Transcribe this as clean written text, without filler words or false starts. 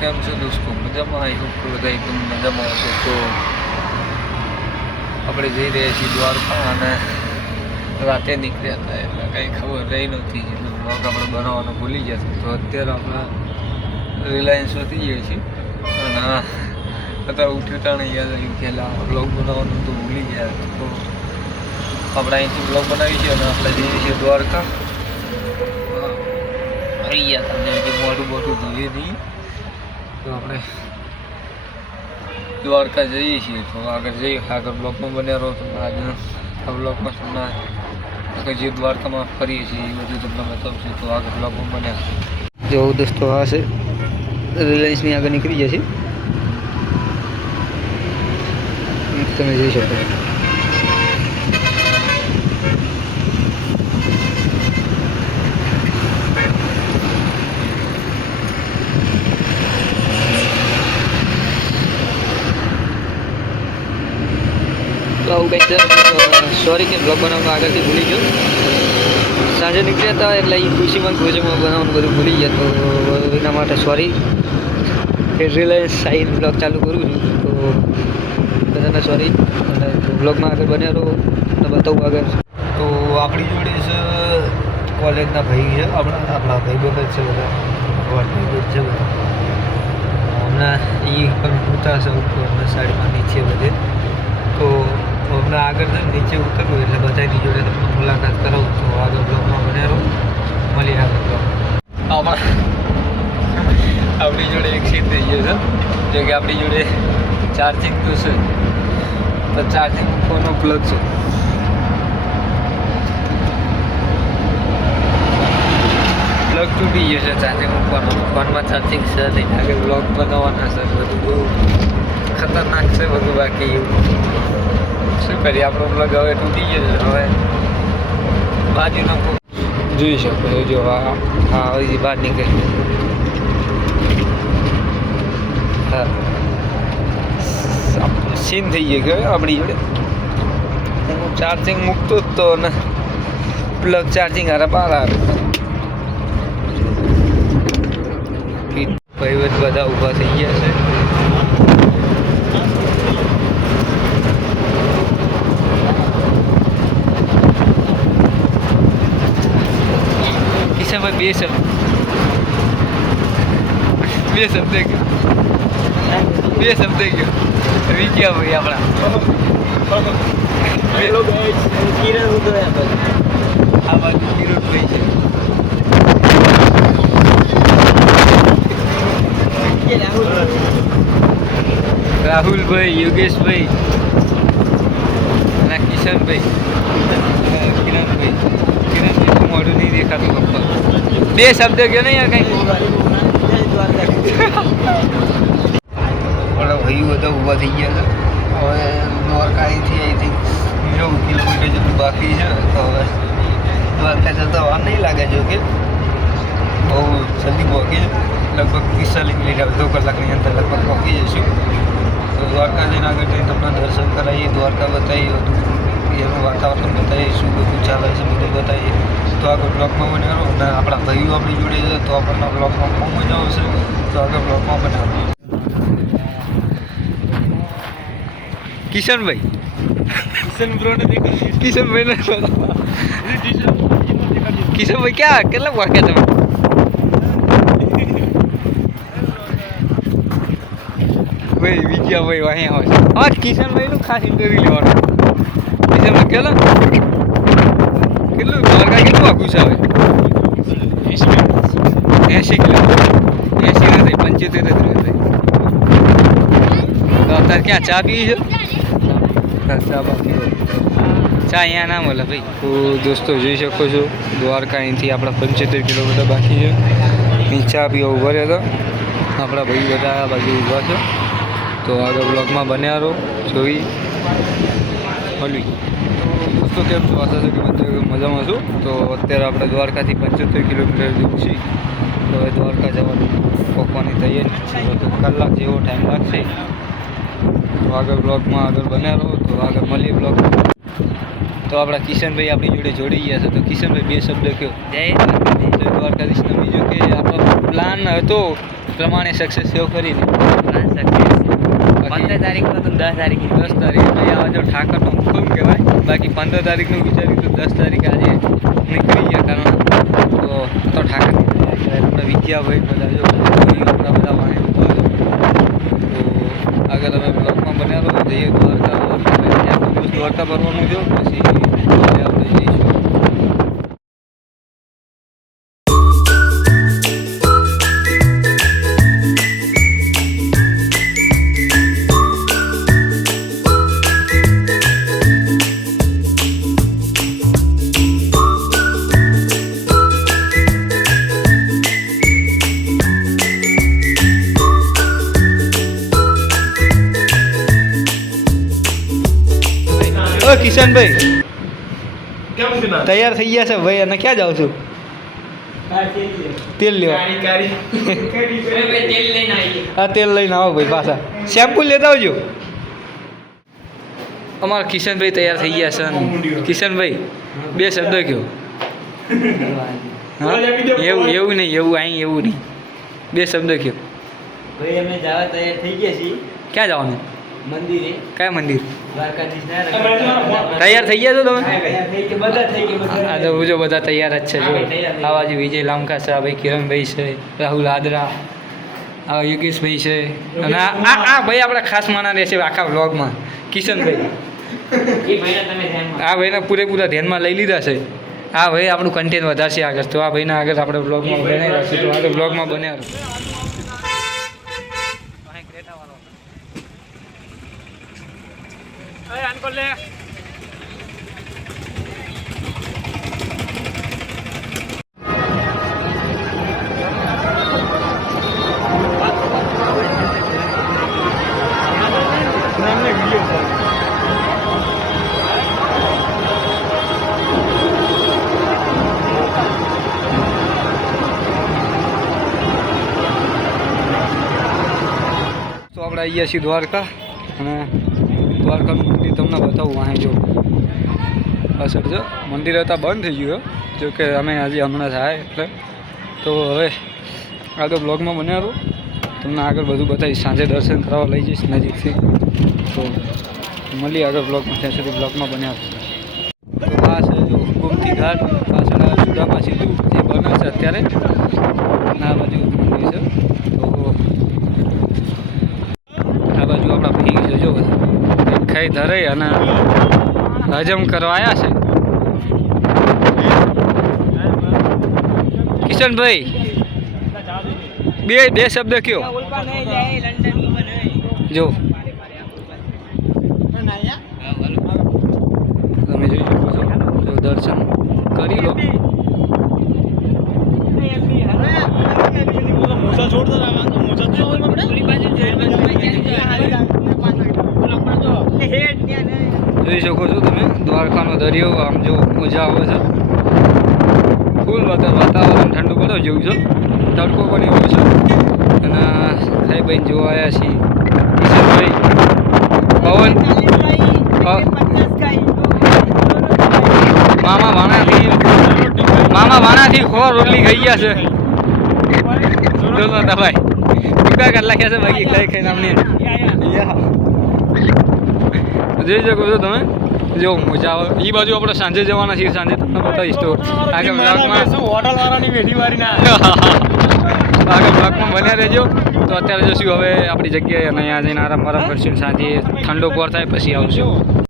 કેમ છો દોસ્તો? મજામાં આવી બધા એકદમ મજામાં હશે. તો આપણે જઈ રહ્યા છીએ દ્વારકા અને રાતે નીકળ્યા હતા એટલે કંઈ ખબર રહી નહોતી એટલે બ્લોગ આપણે બનાવવાનું ભૂલી ગયા હતા. તો અત્યારે આપણે રિલાયન્સ વધી જઈએ છીએ અને અત્યારે ઉઠતા નહીં યાદ આવ્યું કે બ્લોગ બનાવવાનું તો ભૂલી ગયા. તો આપણે અહીંથી બ્લોગ બનાવી છીએ અને આપણે જઈએ છીએ દ્વારકા. આવી ગયા તમને કે મોટું જોઈએ નહીં તો આપણે દ્વારકા જઈએ છીએ. તો આગળ જઈએ, આગળ બ્લોકમાં બન્યા રહો. તમને આજના આ બ્લોકમાં તમને આગળ જે દ્વારકામાં ફરીએ છીએ એ બધું તમને બતાવશે. તો આગળ બ્લોકમાં બન્યા જો દોસ્તો આ છે રિલાયન્સની આગળ નીકળી જશે, તમે જોઈ શકો. તો આવું કંઈક સોરી કે બ્લોગ બનાવવાનું આગળથી ભૂલી ગયો. સાંજે નીકળ્યા હતા એટલે એ ખુશીમાં બનાવવાનું બધું ભૂલી ગયા. તો એના માટે સોરી. રિલાયન્સ સાઈડ બ્લોગ ચાલુ કરું છું તો બધાને સોરી. અને બ્લોગમાં આગળ બન્યા રહો અને બતાવું આગળ. તો આપણી જોડે છે કોલેજના ભાઈ છે, આપણા ભાઈ બગત છે બધા, ભાઈ છે બધા. હમણાં એ પણ પૂરતા છે હમણાં સાઈડમાં નીચે બધે. તો હમણાં આગળ છે નીચે ઉતરવું એટલે બધાની જોડે તમને મુલાકાત કરાવું. તો આગળ બ્લોગમાં બન્યા રહો, મળીએ આગળ બ્લોગ. આપણી જોડે એક સીન થઈ ગયો છે જો કે આપણી જોડે ચાર્જિંગ તો છે તો ચાર્જિંગ ફોનનો પ્લગ છે. પ્લગ તૂટી ગયો છે ચાર્જિંગ મૂકવાનો. ફોનમાં ચાર્જિંગ છે નહીં. આગળ બ્લોગ બનાવવાના છે, બધું બહુ ખતરનાક છે બધું. બાકી એવું શું કરીએ, આપણો બ્લોગ હવે તૂટી ગયો છે. હવે બાજુનો જોઈ શકો જો હા હજી બહાર નીકળી. હા સીન થઈ ગયો કે આપણી જોડે. હું ચાર્જિંગ મૂકતો જ તો ને પ્લગ ચાર્જિંગ હારે બહાર આવે. ભાઈ બધા ઊભા થઈ ગયા છે. કિશનભાઈ બે શબ્દ ગયો વિક્યા ભાઈ આપણા. આ બાજુ કિરણભાઈ છે, રાહુલભાઈ, યોગેશભાઈ અને કિશનભાઈ, કિરણભાઈ તો મોઢું નહીં દેખાતું. પપ્પા બે શબ્દ ગયો ને યાર કંઈ. ભાઈઓ બધા ઊભા થઈ ગયા છે. હવે દ્વારકા અહીંથી 9 કિલોમીટર જેટલું બાકી છે. તો હવે દ્વારકા જતા વાર નહીં લાગે. જો કે બહુ જલ્દી પહોંચી લગભગ 45 મિનિટ, અડધો કલાકની અંદર લગભગ પહોંચી જઈશું. તો દ્વારકા જઈને આગળ જઈને તમને દર્શન કરાવીએ, દ્વારકા બતાવીએ, બધું એનું વાતાવરણ બતાવીએ, શું બધું ચાલે છે બધું બતાવીએ. તો આગળ બ્લોગમાં બનાવો અને આપણા ભાઈઓ આપણી જોડે છે તો આપણને બ્લોગમાં બહુ મજા આવશે. તો આગળ બ્લોગમાં બનાવો. કિશનભાઈ ક્યાં કેટલા વાગ્યા તમે? ભાઈ વિજયા ભાઈ અહીંયા આવે છે. હા કિશનભાઈનું ખાસ ઇન્ટરવ્યુ લેવાનું. કિશનભાઈ કેટલું દ્વારકા કેટલું આખું છે? હવે 80 કિલોમીટર 80 નથી 75 તો અત્યારે ક્યાં ચા પી છે? ચા અહીંયા ના મળે ભાઈ. તો દોસ્તો જોઈ શકો છો દ્વારકા અહીંથી આપણા 75 કિલોમીટર બાકી છે. અહીં ચા પીવા ઊભા રહ્યા હતા આપણા ભાઈ બધા આ બાજુ ઊભા છે. તો આગળ બ્લોગમાં બન્યા રહો, જોઈ મળવી. દોસ્તો કેમ છો? આશા છે કે બધા મજામાં છું. તો અત્યારે આપણે દ્વારકાથી 75 કિલોમીટર દૂર છીએ. તો હવે દ્વારકા જવાનું પહોંચવાની તૈયારી છે. તો કલાક જેવો ટાઈમ લાગશે. તો આગળ બ્લોગમાં આગળ બન્યા રહો. તો આગળ મળીએ બ્લોગ. તો આપણા કિશનભાઈ આપણી જોડે જોડી ગયા છે. તો કિશનભાઈ બે શબ્દ કહો. જય દ્વારકાધીશને. બીજું કે આપણો પ્લાન હતો પ્રમાણે સક્સેસ થયો કરીને. પ્લાન સક્સેસ 15 તારીખનો તો 10 તારીખે 10 તારીખે ભાઈ આ જો ઠાકરનો હુકમ કહેવાય. બાકી 15 તારીખનું વિચાર્યું તો 10 તારીખે આજે નીકળી ગયા. કારણ તો ઠાકર આપણા વિદ્યાભાઈ બધા જો આપણા બધા વાણી તો આગળ અમે બ્લોગમાં બન્યા રહો. જઈએ દ્વારકા ભરવાનું જો પછી આપણે જઈશું. કિશનભાઈ તૈયાર થઈ ગયા છે ભાઈ અને ક્યાં જાઉં છું? તેલ લેવા. હા તેલ લઈને આવો ભાઈ પાછા. શેમ્પુ લેતા આવજો. અમારા કિશનભાઈ તૈયાર થઈ ગયા છે. કિશનભાઈ બે શબ્દ કહો. હા એવું નહીં એવું અહીં એવું નહીં. બે શબ્દ કહો. ભાઈ અમે જવા તૈયાર થઈ ગયા છીએ. ક્યાં જવાનું? મંદિરે. કયા મંદિર? દ્વારકાધીશના. તૈયાર થઈ ગયા છો તમે? બધા થઈ ગયા. આ તો જો બધા તૈયાર જ છે. જો આ બાજુ વિજય લામકા છે, આ ભાઈ કિરણભાઈ છે, રાહુલ આદરા, આ યોગેશભાઈ છે અને આ ભાઈ આપણા ખાસ માના રહેશે આખા વ્લોગમાં કિશનભાઈ. એ ભાઈને તમે ધ્યાનમાં. આ ભાઈના પૂરેપૂરા ધ્યાનમાં લઈ લીધા છે. આ ભાઈ આપણું કન્ટેન્ટ વધારશે આગળ. તો આ ભાઈના આગળ આપણે વ્લોગમાં બનાવી રાખીશું. તો આગળ વ્લોગમાં બન્યા તો આપણે આવી ગયા છીએ દ્વારકા. અને દ્વારકાનું મંદિર તમને બતાવું. અહીં જો અસર જો મંદિર હતા બંધ થઈ ગયું. જો કે અમે આજે હમણાં થાય એટલે તો હવે આગળ બ્લોગમાં બન્યા રહો. તમને આગળ બધું બતાવીશ. સાંજે દર્શન કરવા લઈ જઈશ નજીકથી. તો મળીએ આગળ બ્લોગમાં. ત્યાં સુધી બ્લોગમાં બન્યા રહો. તો આ છે જો ગોમતી ઘાટ પાછળ સુદામા સીધું જે બને છે અત્યારે. આ બાજુ મંદિર છે. તો આ બાજુ આપણા ભાઈ છે જો બધા ખાઈ ધરે અને હજમ કરવા આવ્યા છે. કિશનભાઈ બે શબ્દ કયો. જો તમે જોઈ શકો છો. જો દર્શન કરી લો. જોઈ શકો છો તમે દ્વારકાનો દરિયો. આમ જો મજા આવે છે. ફૂલ વાતાવરણ ઠંડુ પડો જેવું છે. તડકો પણ એવો છે. અને ભાઈ ભાઈ જોવા આવ્યા છીએ કિશનભાઈ. પવન મામા વાણાથી ખોર રોટલી ખાઈ ગયા છે. ભાઈ ટૂંકા કર લાખ્યા છે બાકી ખાઈ ખાઈને અમને. જોઈ શકો છો તમે. જો મજા આવે. એ બાજુ આપણે સાંજે જવાના છીએ. સાંજે તમને બતાવીશ. તો આગળ બ્લોગમાં આગળ બ્લોગમાં બન્યા રહેજો. તો અત્યારે જશું હવે આપણી જગ્યાએ અને અહીંયા જઈને આરામ કરશું. સાંજે ઠંડો પોર થાય પછી આવશું.